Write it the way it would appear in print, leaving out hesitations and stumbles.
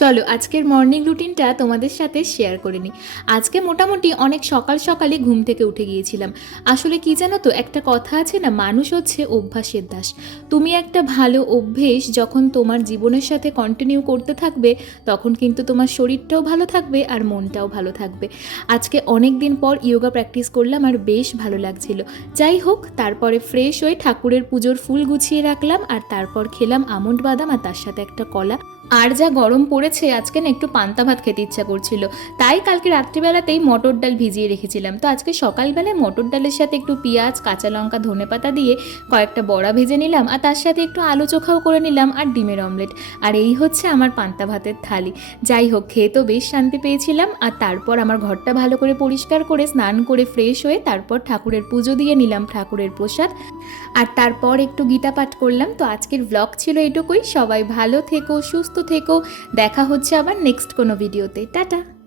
চলো আজকের মর্নিং রুটিনটা তোমাদের সাথে শেয়ার করে নিই। আজকে মোটামুটি অনেক সকাল সকালে ঘুম থেকে উঠে গিয়েছিলাম। আসলে কি জানো তো, একটা কথা আছে না, মানুষ হচ্ছে অভ্যাসের দাস। তুমি একটা ভালো অভ্যেস যখন তোমার জীবনের সাথে কন্টিনিউ করতে থাকবে, তখন কিন্তু তোমার শরীরটাও ভালো থাকবে আর মনটাও ভালো থাকবে। আজকে অনেক দিন পর ইয়োগা প্র্যাকটিস করলাম আর বেশ ভালো লাগছিল। যাই হোক, তারপরে ফ্রেশ হয়ে ঠাকুরের পুজোর ফুল গুছিয়ে রাখলাম আর তারপর খেলাম আমন্ড বাদাম আর তার সাথে একটা কলা। আর যা গরম পড়েছে, আজকে না একটু পান্তা ভাত খেতে ইচ্ছা করছিল, তাই কালকে রাত্রিবেলাতেই মটর ডাল ভিজিয়ে রেখেছিলাম। তো আজকে সকালবেলায় মটর ডালের সাথে একটু পেঁয়াজ, কাঁচা লঙ্কা, ধনেপাতা দিয়ে কয়েকটা বড়া ভেজে নিলাম আর তার সাথে একটু আলু চোখাও করে নিলাম আর ডিমের অমলেট। আর এই হচ্ছে আমার পান্তা ভাতের থালি। যাই হোক, খেয়ে তো বেশ শান্তি পেয়েছিলাম। আর তারপর আমার ঘরটা ভালো করে পরিষ্কার করে স্নান করে ফ্রেশ হয়ে তারপর ঠাকুরের পুজো দিয়ে নিলাম, ঠাকুরের প্রসাদ। আর তারপর একটু গীতা পাঠ করলাম। তো আজকের ব্লগ ছিল এটুকুই। সবাই ভালো থেকো, সুস্থ থেকো। দেখা হচ্ছে আবার নেক্সট কোনো ভিডিওতে। টাটা।